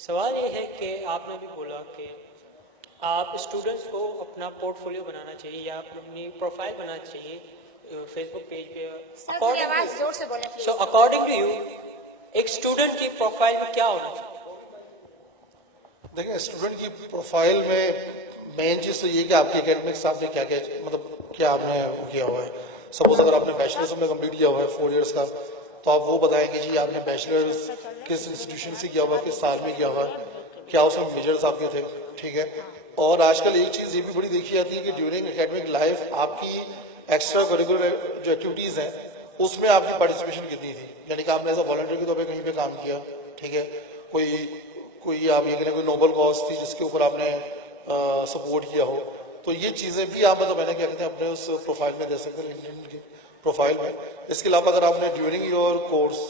सवाल ये है कि आपने भी बोला कि आप स्टूडेंट्स को अपना पोर्टफोलियो बनाना चाहिए या अपनी प्रोफाइल बनाना चाहिए फेसबुक पेज पे। सर थोड़ी आवाज जोर से बोलें। सो अकॉर्डिंग टू यू एक स्टूडेंट की प्रोफाइल में क्या होना चाहिए? देखिए, स्टूडेंट की प्रोफाइल में मेन चीज़ तो ये कि आपके एकेडमिक्स आपने क्या क्या मतलब क्या आपने किया हुआ है। सपोज अगर आपने बैचलर्स में कंप्लीट किया हुआ है 4 इयर्स का, तो आप वो बताएं कि जी आपने बैचलर्स किस इंस्टीट्यूशन से किया हुआ है, किस साल में किया हुआ है, क्या उसमें मेजर्स आपके थे, ठीक है। और आजकल एक चीज़ ये भी बड़ी देखी जाती है कि ड्यूरिंग एकेडमिक लाइफ आपकी एक्स्ट्रा करिकुलर जो एक्टिविटीज़ हैं उसमें आपकी पार्टिसिपेशन कितनी थी, यानी कि आपने एज अ वॉलंटियर के तौर पर कहीं पर काम किया, ठीक है। कोई आप ये कहें कोई नोबल कॉज थी जिसके ऊपर आपने सपोर्ट किया हो, तो ये चीज़ें भी आप मतलब मैंने क्या कहते हैं अपने उस प्रोफाइल में दे सकते हैं, लिंक्डइन की प्रोफाइल में। इसके अलावा अगर आपने ड्यूरिंग योर कोर्स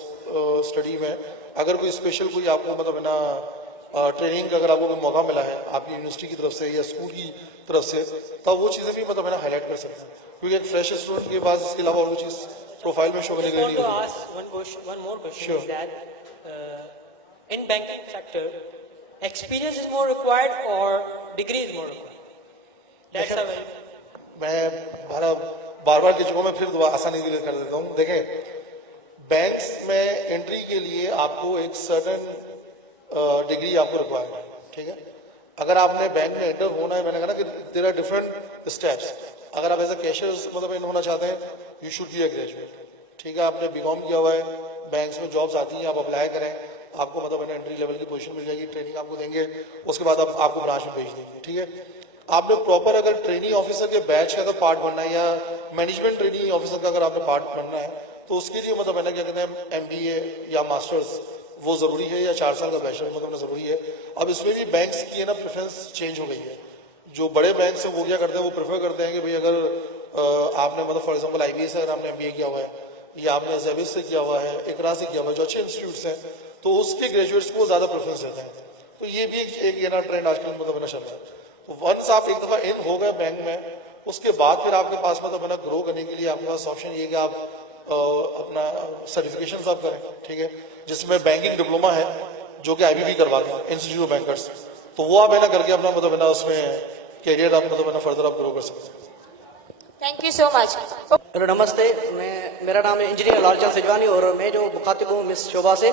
स्टडी में अगर कोई स्पेशल कोई आपको मतलब ना ट्रेनिंग का अगर आपको कोई मौका मिला है आपकी यूनिवर्सिटी की तरफ से या स्कूल की तरफ से, तो वो चीज़ें भी मतलब मैंने हाईलाइट कर सकते हैं, क्योंकि एक फ्रेश स्टूडेंट के पास इसके अलावा और कोई चीज़ प्रोफाइल में शो करने के लिए नहीं होती। One more question is that in banking sector experience is more required or degree is more required? That's a very मैं बार बार की चुका, मैं फिर दोबारा आसानी के लिए कर देता हूँ। देखें, बैंक्स में एंट्री के लिए आपको एक सर्टन डिग्री आपको रिक्वायर्ड है, ठीक है। अगर आपने बैंक में एंटर होना है, मैंने कहा ना कि देयर आर डिफरेंट स्टेप्स। अगर आप एज अ कैशियर मतलब इन होना चाहते हैं, you should be a graduate, ठीक है। आपने बीकॉम किया हुआ है, बैंक्स में जॉब्स आती हैं, आप अप्लाई करें, आपको मतलब एंट्री लेवल की पोजीशन मिल जाएगी, ट्रेनिंग आपको देंगे, उसके बाद आपको ब्रांच में भेज देंगे, ठीक है। आपने प्रॉपर अगर ट्रेनिंग ऑफिसर के बैच का अगर पार्ट बनना है या मैनेजमेंट ट्रेनिंग ऑफिसर का अगर आपने पार्ट बनना है, तो उसके लिए मतलब मैंने क्या कहते हैं MBA या मास्टर्स वो ज़रूरी है, या 4 साल का बैचलर मतलब ज़रूरी है। अब इसमें भी बैंक्स की ना प्रेफरेंस चेंज हो गई है। जो बड़े बैंक हैं वो क्या करते हैं, वो प्रेफर करते हैं कि भाई अगर आपने मतलब फॉर एग्जाम्पल IBA से अगर आपने MBA किया हुआ है या आपने जेविस से किया हुआ है, इकरा से किया हुआ है, जो अच्छे इंस्टीट्यूट्स हैं, तो उसके ग्रेजुएट्स को ज़्यादा प्रेफरेंस देते हैं। तो ये भी एक ये ना ट्रेंड आजकल मतलब चल रहा है। तो वंस आप एक दफ़ा इन हो गए बैंक में, उसके बाद फिर आपके पास मतलब ग्रो करने के लिए आपके पास ऑप्शन ये कि आप अपना सर्टिफिकेशन आप करें, ठीक है, जिसमें बैंकिंग डिप्लोमा है जो कि IBB करवाते हैं, इंस्टीट्यूट ऑफ बैंकर्स, तो वो आप है ना करके अपना मतलब उसमें कैरियर आप मतलब फर्दर आप ग्रो कर सकते हैं। Thank you so much. Hello नमस्ते, मेरा नाम है इंजीनियर लालचंद सिजवानी और मैं जो मुखातिब हूँ मिस शोभा से।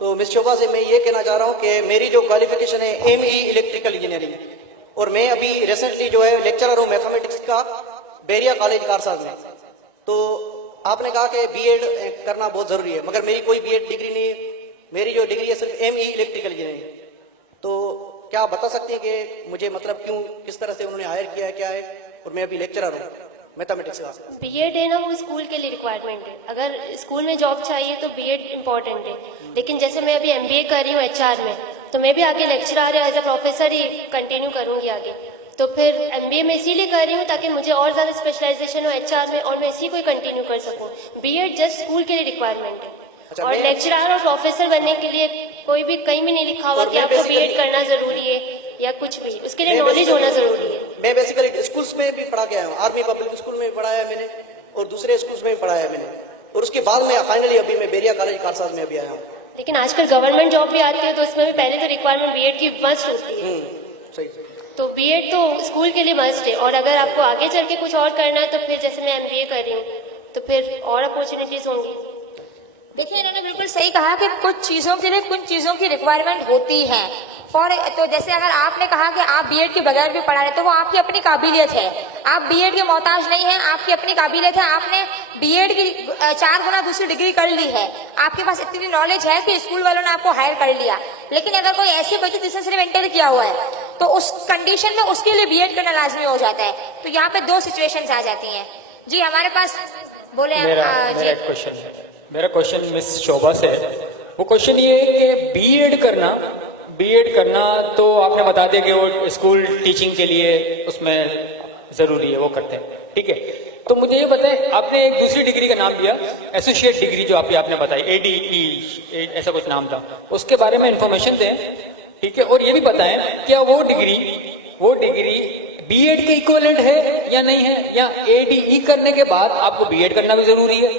तो मिस शोभा से मैं ये कहना चाह रहा हूँ कि मेरी जो क्वालिफिकेशन है ME इलेक्ट्रिकल इंजीनियरिंग, और मैं अभी रिसेंटली जो है लेक्चरर हूँ मैथमेटिक्स का बेरिया कॉलेज कारसाज में। तो आपने कहा कि BEd करना बहुत जरूरी है, मगर मेरी कोई BEd डिग्री नहीं, मेरी जो डिग्री है सिर्फ ME इलेक्ट्रिकल इंजीनियरिंग। तो क्या आप बता सकते हैं कि मुझे मतलब क्यों किस तरह से उन्होंने हायर किया है, क्या है, और मैं अभी लेक्चरर हूँ मैथमेटिक्स का। BEd है ना, वो स्कूल के लिए रिक्वायरमेंट है। अगर स्कूल में जॉब चाहिए तो BEd इम्पॉर्टेंट है, लेकिन जैसे मैं अभी MBA कर रही हूँ HR में, तो मैं भी आगे लेक्चरर एज अ प्रोफेसर ही कंटिन्यू करूँगी आगे। तो फिर MBA में इसीलिए कर रही हूँ ताकि मुझे और ज़्यादा स्पेशलाइजेशन हो HR में, और मैं इसी को कंटिन्यू कर सकूँ। BEd जस्ट स्कूल के लिए रिक्वायरमेंट है, और लेक्चरर और प्रोफेसर बनने के लिए कोई भी कहीं भी नहीं लिखा हुआ कि आपको BEd करना जरूरी है या कुछ भी, उसके लिए नॉलेज होना जरूरी है। मैं बेसिकली स्कूल्स में भी पढ़ा के आया हूँ, आर्मी पब्लिक स्कूल में भी पढ़ाया मैंने और दूसरे स्कूल्स में भी पढ़ाया मैंने, और उसके बाद में फाइनली अभी मैं बेरिया कॉलेज कारसाज में अभी आया हूँ। लेकिन आजकल गवर्नमेंट जॉब भी आती है, तो उसमें भी पहले तो रिक्वायरमेंट BEd की मस्ट होती है। सही। तो BEd तो स्कूल के लिए मस्ट है, और अगर आपको आगे चल के कुछ और करना है तो फिर जैसे मैं MBA कर रही हूँ, तो फिर और अपॉर्चुनिटीज होंगी। देखिए, इन्होंने बिल्कुल सही कहा कि कुछ चीज़ों के लिए कुछ चीज़ों की रिक्वायरमेंट होती है। तो जैसे अगर आपने कहा कि आप BEd के बगैर भी पढ़ा रहे, तो वो आपकी अपनी काबिलियत है, आप BEd के मोहताज नहीं हैं, आपकी अपनी काबिलियत है। आपने BEd की 4 गुना दूसरी डिग्री कर ली है, आपके पास इतनी नॉलेज है कि स्कूल वालों ने आपको हायर कर लिया। लेकिन अगर कोई ऐसी बच्ची जिसने सिर्फ इंटर किया हुआ है, तो उस कंडीशन में उसके लिए BEd करना लाजमी हो जाता है। तो यहाँ पे 2 सिचुएशंस आ जाती हैं। जी हमारे पास बोले मेरा क्वेश्चन मिस शोभा से है। वो क्वेश्चन ये है कि BEd करना तो आपने बता दिया कि वो स्कूल टीचिंग के लिए उसमें ज़रूरी है, वो करते हैं, ठीक है। तो मुझे ये बताएं, आपने एक दूसरी डिग्री का नाम दिया, एसोसिएट डिग्री जो आपने बताई, ADE ऐसा कुछ नाम था, उसके बारे में इंफॉर्मेशन दें, ठीक है। और ये भी बताएं क्या वो डिग्री बीएड के इक्विवेलेंट है या नहीं है, या एडीई करने के बाद आपको बीएड करना भी जरूरी है?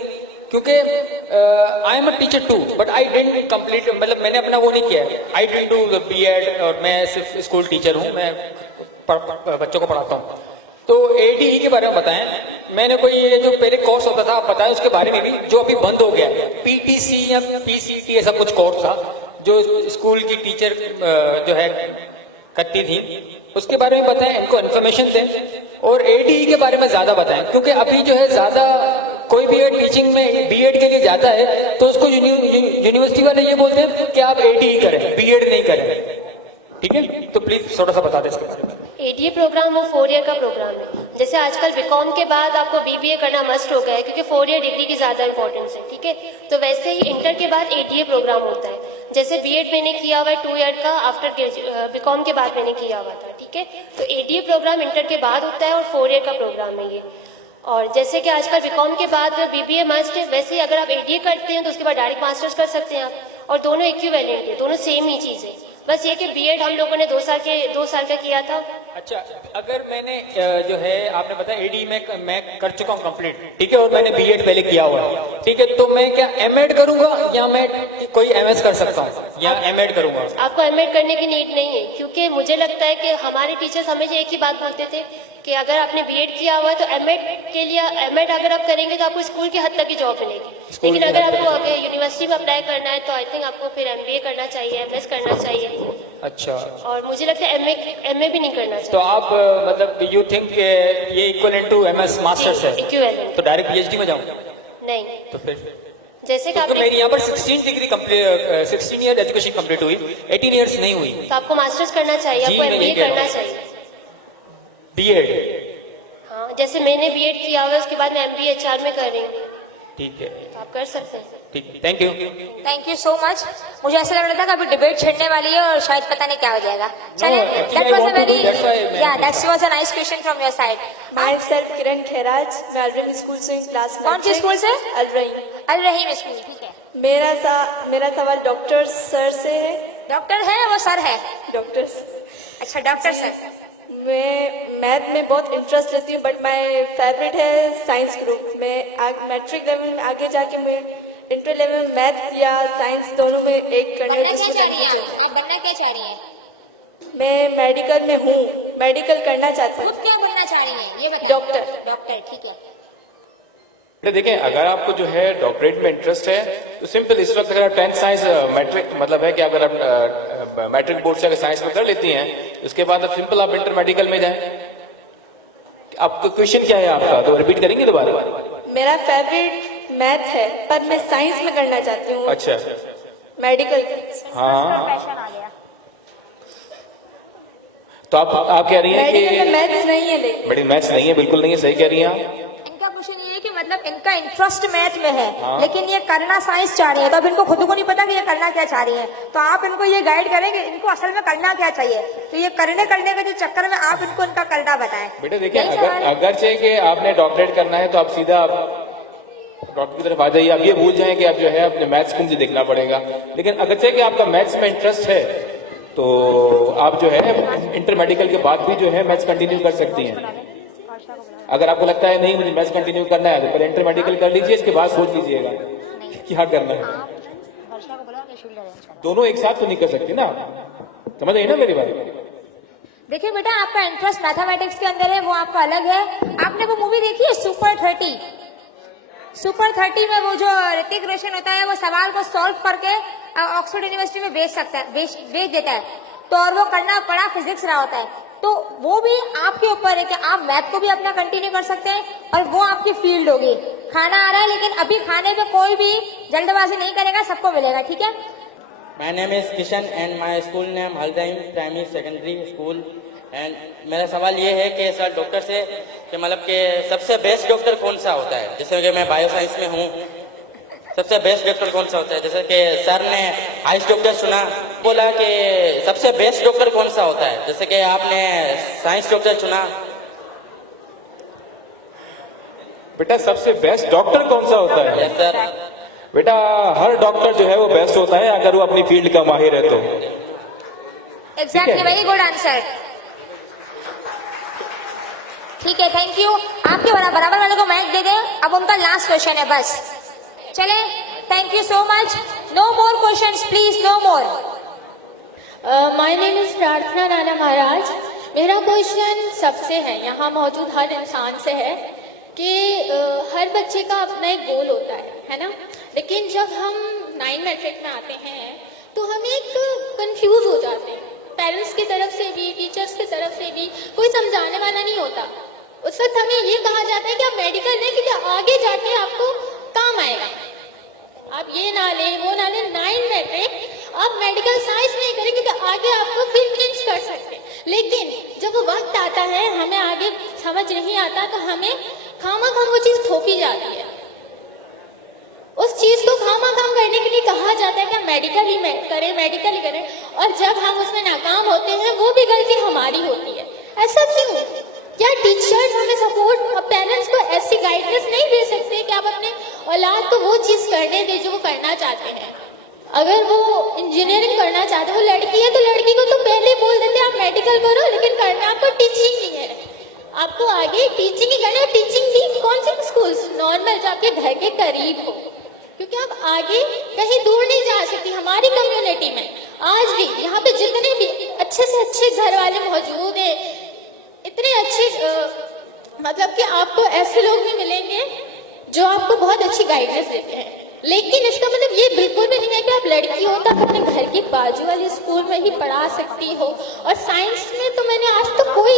क्योंकि I am a teacher too but I didn't complete, मतलब मैंने अपना वो नहीं किया है, आई डिडंट डू बीएड, और मैं सिर्फ स्कूल टीचर हूँ, मैं बच्चों को पढ़ाता हूँ। तो एडीई के बारे में बताएं, मैंने कोई ये जो पहले कोर्स होता था आप बताएं उसके बारे में भी, जो अभी बंद हो गया है, पीटीसी या पीसीटी ऐसा कुछ कोर्स था जो स्कूल की टीचर जो है करती थी, उसके बारे में बताएं, इनको इन्फॉर्मेशन दें, और एडीई के बारे में ज्यादा बताएं, क्योंकि अभी जो है ज्यादा कोई भी टीचिंग में बीएड के लिए जाता है तो उसको यूनिवर्सिटी वाले ये बोलते हैं कि आप एडीई करें, बीएड नहीं करें। ठीक है, तो प्लीज थोड़ा सा बता दें इसके बारे में। एडीए प्रोग्राम वो 4 ईयर का प्रोग्राम है। जैसे आजकल बीकॉम के बाद आपको बीबीए करना मस्ट हो गया है, क्योंकि 4 ईयर डिग्री की ज्यादा इंपॉर्टेंस है। ठीक है, तो वैसे ही इंटर के बाद एडीए प्रोग्राम होता है। जैसे बीएड मैंने किया हुआ है 2 ईयर का, आफ्टर बीकॉम के बाद मैंने किया हुआ था। ठीक है, तो एडीए प्रोग्राम इंटर के बाद होता है और 4 ईयर का प्रोग्राम है ये। और जैसे कि आजकल बीकॉम के बाद बीबीए मस्ट है, वैसे ही अगर आप एडीए करते हैं तो उसके बाद डायरेक्ट मास्टर्स कर सकते हैं आप, और दोनों इक्विवेलेंट है, दोनों सेम ही चीज है। बस ये कि बीएड हम लोगों ने 2 साल का किया था। अच्छा, अगर मैंने जो है आपने बताया एडी में मैं कर चुका हूँ कंप्लीट, ठीक है, और मैंने बीएड पहले किया हुआ है, ठीक है, तो मैं क्या एमएड करूंगा या मैं कोई एमएस कर सकता हूँ, या एमएड करूंगा? आपको एमएड करने की नीड नहीं है, क्योंकि मुझे लगता है कि हमारे टीचर्स हमेशा एक ही बात बोलते थे कि अगर आपने बीएड किया हुआ है तो एमएड के लिए, एमएड अगर आप करेंगे तो आपको स्कूल की हद तक की जॉब मिलेगी। लेकिन अगर आपको अगर यूनिवर्सिटी में अप्लाई करना है तो आई थिंक आपको फिर एमबीए करना चाहिए, एमएस करना चाहिए। अच्छा, और मुझे लगता है एमए भी नहीं करना चाहिए। तो आप मतलब यू थिंक ये इक्वलेंट टू एमएस मास्टर्स है, इक्विवेलेंट। तो डायरेक्ट पीएचडी में जाऊँ? नहीं, तो फिर जैसे कि तो मेरी यहाँ पर 16 degree complete, 16 year education complete हुई, 18 ईयर्स नहीं हुई, तो आपको मास्टर्स करना चाहिए, आपको एमबीए करना चाहिए। बीएड? हाँ, जैसे मैंने बीएड किया हुआ है, उसके बाद मैं एमबीए एचआर में कर रही हूँ, ठीक है, तो आप कर सकते हैं। ठीक, thank you. Thank you so much. मुझे ऐसा लग रहा था कि अभी डिबेट छिड़ने वाली है और शायद पता नहीं क्या हो जाएगा। चलिए, दैट वाज अ वेरी, या that was a nice question from your side. Myself Kiran Khairaj, मैं अलरहीम स्कूल से क्लास में। कौन सी स्कूल से? अलरहीम। अलरहीम स्कूल, ठीक है। मेरा सवाल डॉक्टर सर से है। डॉक्टर है वो सर है? डॉक्टर। अच्छा, डॉक्टर सर। मैं मैथ में बहुत इंटरेस्ट लेती हूँ, बट माय फेवरेट है साइंस ग्रुप। मैं मैट्रिक लेवल में आगे जाके मैं इंटर लेवल में मैथ या साइंस दोनों में एक करने बनना क्या चाह रही हैं आप? बनना क्या चाह रही हैं? मैं मेडिकल में हूँ, मेडिकल करना चाहती हूँ। खुद क्या बनना चाह रही हैं ये बताइए। डॉक्टर। डॉक्टर, ठीक है। देखें, अगर आपको जो है डॉक्टरेट में इंटरेस्ट है तो सिंपल इस वक्त अगर 10th साइंस मैट्रिक, मतलब है कि अगर आप मैट्रिक बोर्ड से अगर साइंस में कर लेती हैं, उसके बाद अब सिंपल आप इंटर मेडिकल में जाएं। आपका क्वेश्चन क्या है आपका, तो रिपीट करेंगे दोबारा? मेरा फेवरेट मैथ है, पर मैं साइंस में करना चाहती हूँ। अच्छा, मेडिकल। हाँ, पैशन आ गया। तो आप कह रही हैं मेडिकल में कि मैथ्स नहीं है, लेकिन बड़ी मैथ्स नहीं है, बिल्कुल नहीं है, सही कह रही हैं आप। इनका क्वेश्चन ये है कि मतलब इनका इंटरेस्ट मैथ में है, लेकिन ये करना साइंस चाह रही है, तो अब इनको खुद को नहीं पता कि ये करना क्या चाह रही है, तो आप इनको ये गाइड करें कि इनको असल में करना क्या चाहिए। तो ये करने के जो चक्कर में आप इनको इनका करना बताएं। बेटे देखिए, अगर चाहिए कि आपने डॉक्टरेट करना है तो आप सीधा डॉक्टर की तरफ आ जाइए। आप ये भूल जाएं कि आप जो है अपने मैथ्स को मुझे देखना पड़ेगा। लेकिन अगर चाहिए कि आपका मैथ्स में इंटरेस्ट है तो आप जो है इंटर मेडिकल के बाद भी जो है मैथ्स कंटिन्यू कर सकती हैं। अगर आपको लगता है नहीं मुझे मैथ्स कंटिन्यू करना है तो पहले इंटर मेडिकल कर लीजिए, इसके बाद सोच लीजिएगा क्या करना है। दोनों एक साथ तो नहीं कर सकती ना, समझ रही ना मेरी बात? देखिए बेटा, आपका इंटरेस्ट मैथमेटिक्स के अंदर है, वो आपका अलग है। आपने वो मूवी देखी है सुपर 30? सुपर 30 में वो जो ऋतिक रोशन होता है, वो सवाल को सॉल्व करके ऑक्सफोर्ड यूनिवर्सिटी में भेज देता है, तो और वो करना बड़ा फिजिक्स रहा होता है। तो वो भी आपके ऊपर है कि आप मैथ को भी अपना कंटिन्यू कर सकते हैं और वो आपकी फील्ड होगी। खाना आ रहा है, लेकिन अभी खाने पे कोई भी जल्दबाजी नहीं करेगा, सबको मिलेगा, ठीक है? My name is Kishan and my school name Aldaim Primary Secondary School and मेरा सवाल ये है कि सर डॉक्टर से कि मतलब कि सबसे बेस्ट डॉक्टर कौन सा होता है? जैसे कि मैं बायो साइंस में हूँ, सबसे बेस्ट डॉक्टर कौन सा होता है? जैसे कि सर ने आइस डॉक्टर सुना, बोला कि सबसे बेस्ट डॉक्टर कौन सा होता है? जैसे कि आपने साइंस डॉक्टर चुना। बेटा सबसे बेस्ट डॉक्टर कौन सा होता है? Yes sir. बेटा हर डॉक्टर जो है वो बेस्ट होता है अगर वो अपनी फील्ड का माहिर है तो। Exactly, very good answer. ठीक है, थैंक यू। आपके बराबर वाले को माइक दे दें, अब उनका लास्ट क्वेश्चन है बस। चले, thank you so much. No more questions please, no more. My name is Prarthana Nana महाराज। मेरा क्वेश्चन सबसे है, यहाँ मौजूद हर इंसान से है कि हर बच्चे का अपना एक गोल होता है ना। लेकिन जब हम 9 मैट्रिक में आते हैं तो हम एक कंफ्यूज हो जाते हैं। पेरेंट्स की तरफ से भी, टीचर्स की तरफ से भी कोई समझाने वाला नहीं होता। उस वक्त हमें ये कहा जाता है कि आप मेडिकल लें क्योंकि आगे जाके आपको काम आएगा। आप ये ना लें, वो ना लें, 9 मैट्रिक आप मेडिकल साइंस नहीं करें क्योंकि आगे आपको फिर चेंज कर सकते हैं। लेकिन जब वो वक्त आता है, हमें आगे समझ नहीं आता, तो हमें खामा वो चीज़ थोपी जाती है। उस चीज़ को खामा करने के लिए कहा जाता है कि मेडिकल ही मेडिकल ही करें, और जब हम उसमें नाकाम होते हैं वो भी गलती हमारी होती है। ऐसा क्यों? क्या टीचर्स हमें सपोर्ट, पेरेंट्स को ऐसी गाइडेंस नहीं दे सकते कि आप अपने औलाद को वो चीज़ करने दें जो वो करना चाहते हैं? अगर वो इंजीनियरिंग करना चाहते हैं, वो लड़की है तो लड़की को तो पहले बोल देते हैं आप मेडिकल करो, लेकिन करना आपको टीचिंग ही है, आपको आगे टीचिंग ही करना है। टीचिंग भी कौन से स्कूल? नॉर्मल, जो आपके घर के करीब हो, क्योंकि आप आगे कहीं दूर नहीं जा सकती। हमारी कम्युनिटी में आज भी यहाँ पे जितने भी अच्छे से अच्छे घर वाले मौजूद हैं, इतने अच्छे मतलब कि आपको ऐसे लोग भी मिलेंगे जो आपको बहुत अच्छी गाइडेंस देते हैं। लेकिन इसका मतलब ये बिल्कुल भी नहीं है कि आप लड़की हो तो आप अपने घर के बाजू वाले स्कूल में ही पढ़ा सकती हो। और साइंस में तो मैंने आज तक कोई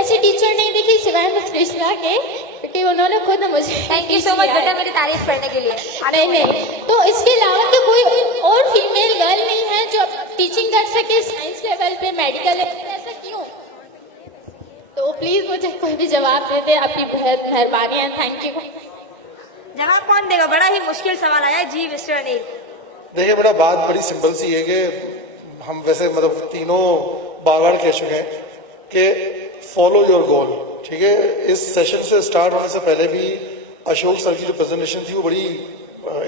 ऐसी टीचर नहीं देखी सिवाय मिस कृष्णा के, क्योंकि उन्होंने खुद मुझे थैंक यू सो मच बेटा मेरी तारीफ करने के लिए। नहीं, तो इसके अलावा कि कोई और फीमेल गर्ल नहीं है जो टीचिंग कर सके साइंस लेवल पे, मेडिकल लेवल पे, ऐसा क्यों? तो प्लीज मुझे कोई भी जवाब दे दे, आपकी बहुत मेहरबानी है। Thank you. जवाब कौन देगा? बड़ा ही मुश्किल सवाल आया जी मिस्टर अनिल। देखिए बेटा, बात बड़ी सिंपल सी है कि हम वैसे मतलब तीनों बार कह चुके हैं कि फॉलो योर गोल। ठीक है, इस सेशन से स्टार्ट होने से पहले भी अशोक सर की जो प्रेजेंटेशन थी वो बड़ी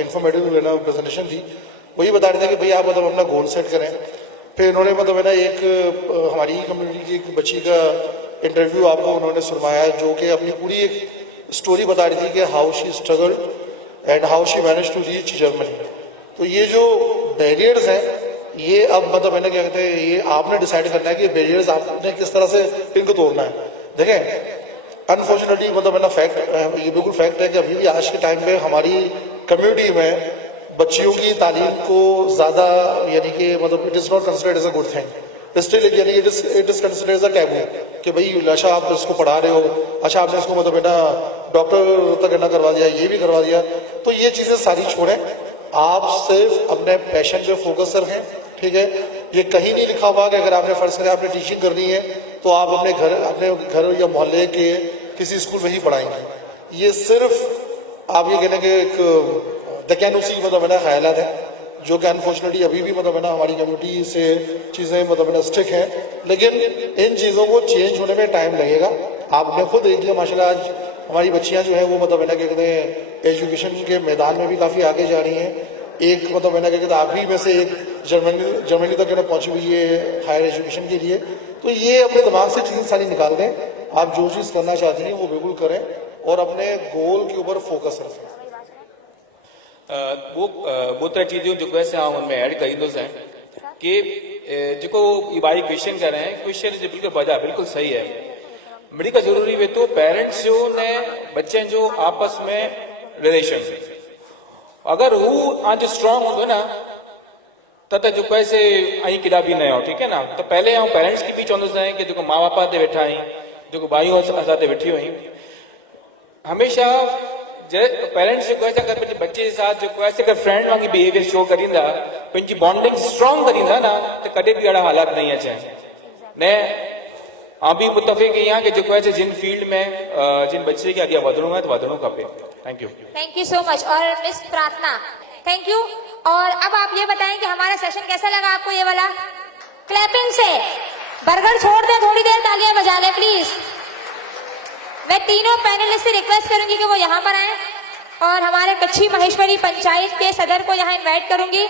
इंफॉर्मेटिव प्रेजेंटेशन थी। वही बता रहे थे कि भाई आप मतलब अपना गोल सेट करें। फिर इन्होंने मतलब है ना एक हमारी कम्युनिटी की एक बच्ची का इंटरव्यू आपको उन्होंने सुनवाया, जो कि अपनी पूरी एक स्टोरी बता रही थी कि how she struggled and how she manage to reach Germany. तो ये जो बैरियर्स हैं, ये अब मतलब है ना क्या कहते हैं, ये आपने डिसाइड करना है कि बैरियर्स आपने किस तरह से इनको तोड़ना है। देखें, अनफॉर्चुनेटली मतलब है ना फैक्ट, ये बिल्कुल फैक्ट है कि अभी भी आज के टाइम पे हमारी कम्युनिटी में बच्चियों की तालीम को ज़्यादा यानी कि मतलब it is not considered as a good thing. Still यानी it is considered as a taboo कि भाई अच्छा आप इसको पढ़ा रहे हो, अच्छा आपने इसको मतलब है ना डॉक्टर तक ना करवा दिया, ये भी करवा दिया। तो ये चीज़ें सारी छोड़ें, आप सिर्फ अपने पैशन पे फोकस रखें। ठीक है, ये कहीं नहीं लिखा हुआ कि अगर आपने फर्ज करें आपने टीचिंग करनी है तो आप अपने घर या मोहल्ले के किसी स्कूल में ही पढ़ाएंगे। ये सिर्फ आप ये कहने के एक दकियानुसी मतलब है ना ख्यालात है, जो कि अनफॉर्चुनेटली अभी भी मतलब है ना हमारी कम्युनिटी से चीज़ें मतलब है ना स्टिक हैं। लेकिन इन चीज़ों को चेंज होने में टाइम लगेगा। आपने खुद देख लिया माशाल्लाह, आज हमारी बच्चियां जो हैं वो मतलब है ना क्या कहते हैं एजुकेशन के मैदान में भी काफ़ी आगे जा रही हैं। एक मतलब है ना क्या कहते हैं आप ही में से एक जर्मनी तक पहुंची हुई है हायर एजुकेशन के लिए। तो ये अपने दिमाग से चीज़ें सारी निकाल दें, आप जो चीज़ करना चाहती हैं वो बिल्कुल करें और अपने गोल के ऊपर फोकस रखें। वो तरह चीज़ों जो वैसे उनमें ऐड करी दो कि जो ये भाई क्वेश्चन कर रहे हैं, क्वेश्चन जो बिल्कुल वजह बिल्कुल सही है। मेडिकल जरूरी है तो पेरेंट्स जो ने बच्चे जो आपस में रिलेशन अगर वो आज स्ट्रांग होंगे ना तो जो पैसे आई किला भी न हो। ठीक है ना, तो पहले हम पेरेंट्स की भी चवंदुसि कि जो माँ बाप ते वेठा आहीं, जो भाइयों असां वेठी हुई, हमेशा पेरेंट्स जो अगर पंहिंजे बच्चे के साथ जो अगर फ्रेंड वांगुरु बिहेवियर शो करींदा, पंहिंजी बॉन्डिंग स्ट्रॉन्ग करींदा ना, तो कॾहिं भी अहिड़ा हालात नहीं अचे न। हाँ भी मुतफ़िक़ आहियां कि जो जिन फील्ड में जिन बच्चे के अॻियां वधणो आहे तो वधणो खपे। Thank you so much. और मिस प्रार्थना थैंक यू। और अब आप ये बताएं कि हमारा सेशन कैसा लगा आपको? ये वाला क्लैपिंग से बर्गर छोड़ दें, थोड़ी देर तालियां बजा लें प्लीज। मैं तीनों पैनलिस्ट से रिक्वेस्ट करूंगी कि वो यहाँ पर आए और हमारे कच्ची महेश्वरी पंचायत के सदर को यहाँ इनवाइट करूंगी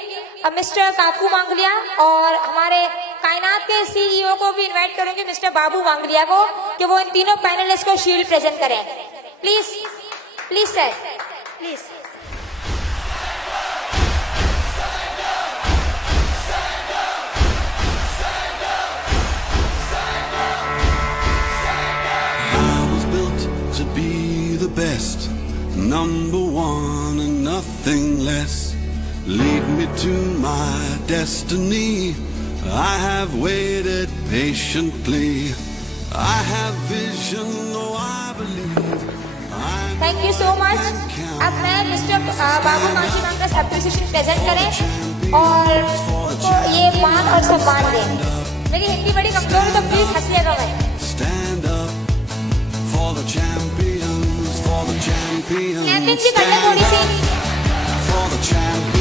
मिस्टर काकू मांगलिया और हमारे कायनात के सीईओ को भी इनवाइट करूंगी, मिस्टर बाबू मांगलिया को, कि वो इन तीनों पैनलिस्ट को शील्ड प्रेजेंट करें। Please please sir, please. To be the best, number one and nothing less. Lead me to my destiny. I have waited patiently. I have vision, oh I believe. Thank you so much. अब मैं mister बाबू Manjhi ma'am का appreciation present करें और उनको ये मान और सम्मान दें। मेरी हिंदी बड़ी कमजोर है तो प्लीज हंसिएगा मत। Stand up for the champions, for the champions. Camping भी करना थोड़ी सी। For the champions.